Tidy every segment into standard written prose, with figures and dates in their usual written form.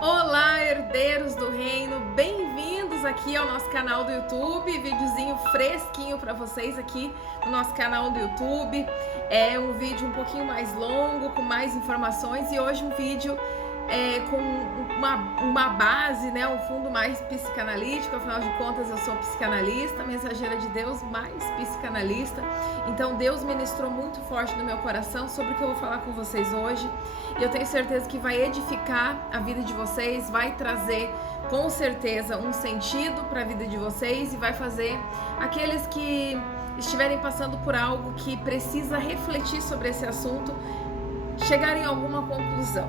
Olá, herdeiros do reino, bem-vindos aqui ao nosso canal do YouTube, videozinho fresquinho para vocês aqui no nosso canal do YouTube. É um vídeo um pouquinho mais longo, com mais informações, e hoje um vídeo com uma base, né, um fundo mais psicanalítico. Afinal de contas eu sou psicanalista, mensageira de Deus, mais psicanalista. Então Deus ministrou muito forte no meu coração sobre o que eu vou falar com vocês hoje, e eu tenho certeza que vai edificar a vida de vocês, vai trazer com certeza um sentido para a vida de vocês, e vai fazer aqueles que estiverem passando por algo que precisa refletir sobre esse assunto chegarem a alguma conclusão.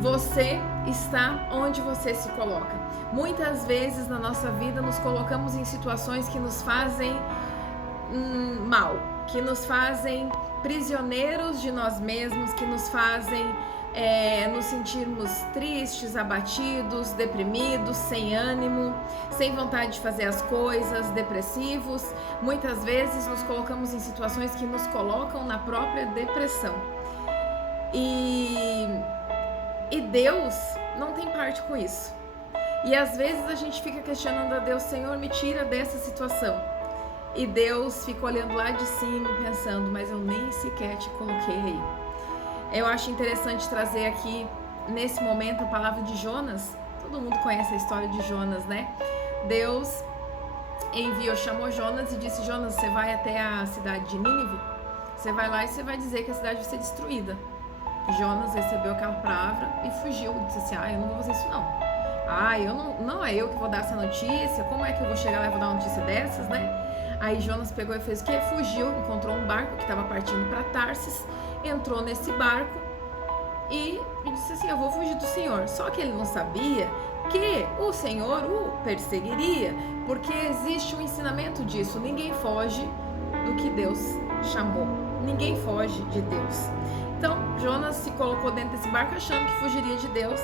Você está onde você se coloca. Muitas vezes na nossa vida nos colocamos em situações que nos fazem mal, que nos fazem prisioneiros de nós mesmos, que nos fazem nos sentirmos tristes, abatidos, deprimidos, sem ânimo, sem vontade de fazer as coisas, depressivos. Muitas vezes nos colocamos em situações que nos colocam na própria depressão. E Deus não tem parte com isso. E às vezes a gente fica questionando a Deus: Senhor, me tira dessa situação. E Deus fica olhando lá de cima e pensando: mas eu nem sequer te coloquei aí. Eu acho interessante trazer aqui, nesse momento, a palavra de Jonas. Todo mundo conhece a história de Jonas, né? Deus chamou Jonas e disse: Jonas, você vai até a cidade de Nínive, você vai lá e você vai dizer que a cidade vai ser destruída. Jonas recebeu aquela palavra e fugiu, disse assim: eu não vou fazer isso não. Não é eu que vou dar essa notícia, como é que eu vou chegar lá e vou dar uma notícia dessas, né? Aí Jonas pegou e fez o quê? Fugiu, encontrou um barco que estava partindo para Tarsis, entrou nesse barco e disse assim: eu vou fugir do Senhor. Só que ele não sabia que o Senhor o perseguiria, porque existe um ensinamento disso: ninguém foge do que Deus chamou, ninguém foge de Deus. Então Jonas se colocou dentro desse barco achando que fugiria de Deus,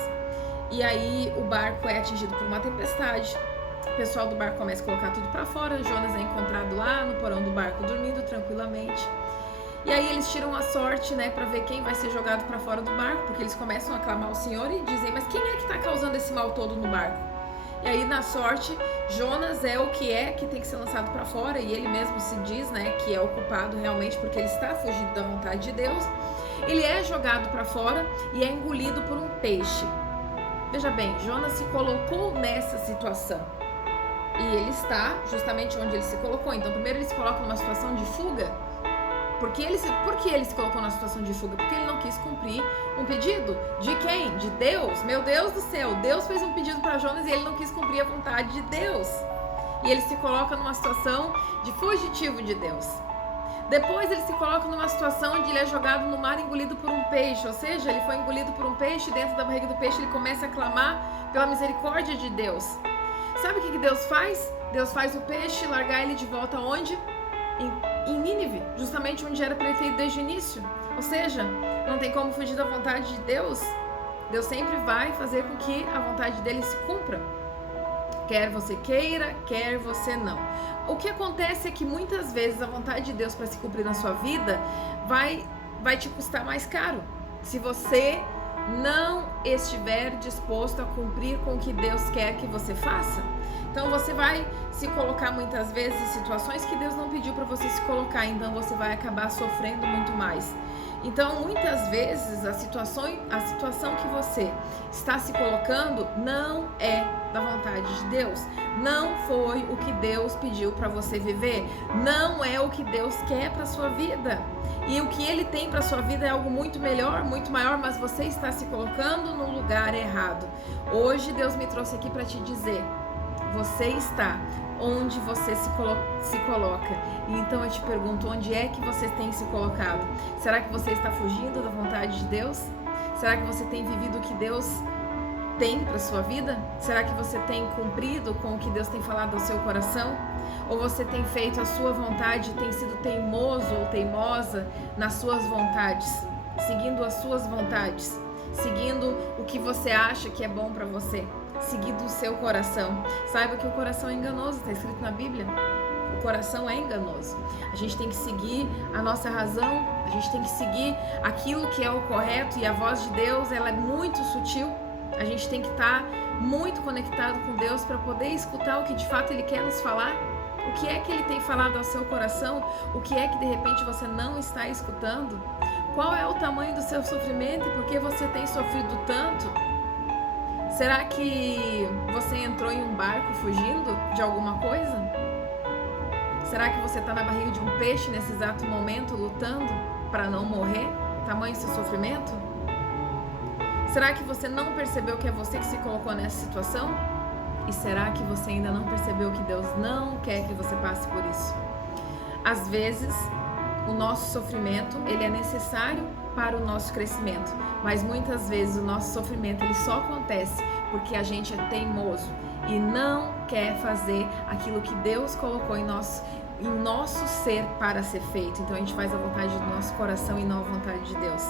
e aí o barco é atingido por uma tempestade. O pessoal do barco começa a colocar tudo para fora. Jonas é encontrado lá no porão do barco dormindo tranquilamente. E aí eles tiram a sorte, né, para ver quem vai ser jogado para fora do barco, porque eles começam a clamar ao Senhor e dizem: mas quem é que está causando esse mal todo no barco? E aí, na sorte, Jonas é o que tem que ser lançado para fora, e ele mesmo se diz, né, que é o culpado realmente, porque ele está fugindo da vontade de Deus. Ele é jogado para fora e é engolido por um peixe. Veja bem, Jonas se colocou nessa situação, e ele está justamente onde ele se colocou. Então, primeiro ele se coloca numa situação de fuga. Por que ele se colocou numa situação de fuga? Porque ele não quis cumprir um pedido. De quem? De Deus. Meu Deus do céu, Deus fez um pedido para Jonas e ele não quis cumprir a vontade de Deus. E ele se coloca numa situação de fugitivo de Deus. Depois ele se coloca numa situação onde ele é jogado no mar, engolido por um peixe. Ou seja, ele foi engolido por um peixe, e dentro da barriga do peixe ele começa a clamar pela misericórdia de Deus. Sabe o que Deus faz? Deus faz o peixe largar ele de volta onde? Em Nínive, justamente onde era para ele ter ido desde o início. Ou seja, não tem como fugir da vontade de Deus. Deus sempre vai fazer com que a vontade dele se cumpra, quer você queira, quer você não. O que acontece é que muitas vezes a vontade de Deus para se cumprir na sua vida vai te custar mais caro, se você não estiver disposto a cumprir com o que Deus quer que você faça. Então você vai se colocar muitas vezes em situações que Deus não pediu para você se colocar, então você vai acabar sofrendo muito mais. Então muitas vezes a situação que você está se colocando não é da vontade de Deus, não foi o que Deus pediu para você viver, não é o que Deus quer para sua vida. E o que Ele tem para sua vida é algo muito melhor, muito maior, mas você está se colocando no lugar errado. Hoje Deus me trouxe aqui para te dizer: você está onde você se coloca. E então eu te pergunto: onde é que você tem se colocado? Será que você está fugindo da vontade de Deus? Será que você tem vivido o que Deus tem para sua vida? Será que você tem cumprido com o que Deus tem falado ao seu coração? Ou você tem feito a sua vontade, tem sido teimoso ou teimosa nas suas vontades, seguindo as suas vontades, seguindo o que você acha que é bom para você, seguindo o seu coração? Saiba que o coração é enganoso, está escrito na Bíblia. O coração é enganoso. A gente tem que seguir a nossa razão, a gente tem que seguir aquilo que é o correto, e a voz de Deus, ela é muito sutil. A gente tem que estar muito conectado com Deus para poder escutar o que de fato Ele quer nos falar. O que é que Ele tem falado ao seu coração? O que é que de repente você não está escutando? Qual é o tamanho do seu sofrimento e por que você tem sofrido tanto? Será que você entrou em um barco fugindo de alguma coisa? Será que você está na barriga de um peixe nesse exato momento lutando para não morrer? Tamanho seu sofrimento? Será que você não percebeu que é você que se colocou nessa situação? E será que você ainda não percebeu que Deus não quer que você passe por isso? Às vezes, o nosso sofrimento, ele é necessário para o nosso crescimento, mas muitas vezes o nosso sofrimento, ele só acontece porque a gente é teimoso e não quer fazer aquilo que Deus colocou em nosso ser para ser feito. Então a gente faz a vontade do nosso coração e não a vontade de Deus.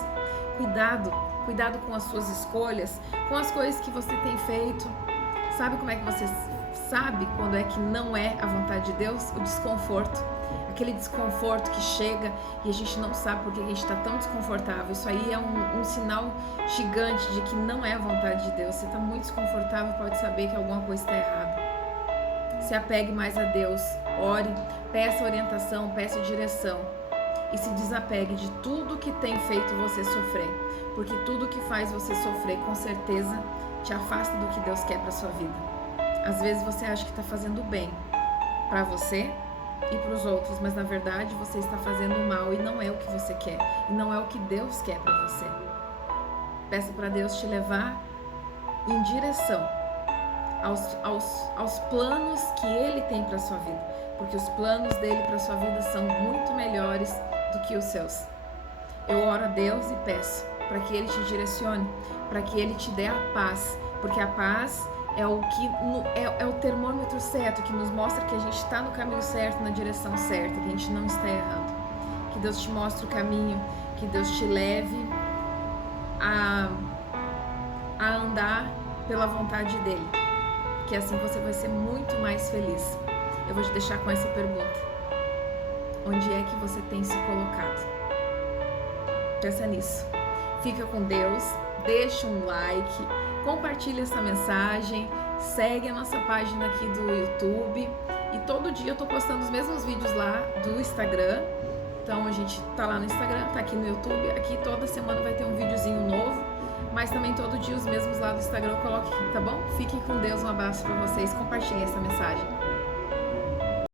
Cuidado com as suas escolhas, com as coisas que você tem feito. Sabe como é que você sabe quando é que não é a vontade de Deus? O desconforto. Aquele desconforto que chega e a gente não sabe por que a gente está tão desconfortável. Isso aí é um sinal gigante de que não é a vontade de Deus. Você está muito desconfortável, pode saber que alguma coisa está errada. Se apegue mais a Deus, ore, peça orientação, peça direção e se desapegue de tudo que tem feito você sofrer, porque tudo que faz você sofrer com certeza te afasta do que Deus quer para sua vida. Às vezes você acha que está fazendo bem para você e para os outros, mas na verdade você está fazendo mal e não é o que você quer, e não é o que Deus quer para você. Peça para Deus te levar em direção aos planos que Ele tem para sua vida, porque os planos dele para sua vida são muito melhores do que os seus. Eu oro a Deus e peço para que Ele te direcione, para que Ele te dê a paz, porque a paz é o termômetro certo que nos mostra que a gente está no caminho certo, na direção certa, que a gente não está errando. Que Deus te mostre o caminho, que Deus te leve a andar pela vontade dEle, que assim você vai ser muito mais feliz. Eu vou te deixar com essa pergunta: onde é que você tem se colocado? Pensa nisso. Fica com Deus, deixa um like, compartilha essa mensagem, segue a nossa página aqui do YouTube e todo dia eu tô postando os mesmos vídeos lá do Instagram. Então a gente tá lá no Instagram, tá aqui no YouTube, aqui toda semana vai ter um videozinho novo, mas também todo dia os mesmos lá do Instagram eu coloco aqui, tá bom? Fiquem com Deus, um abraço pra vocês, compartilhem essa mensagem.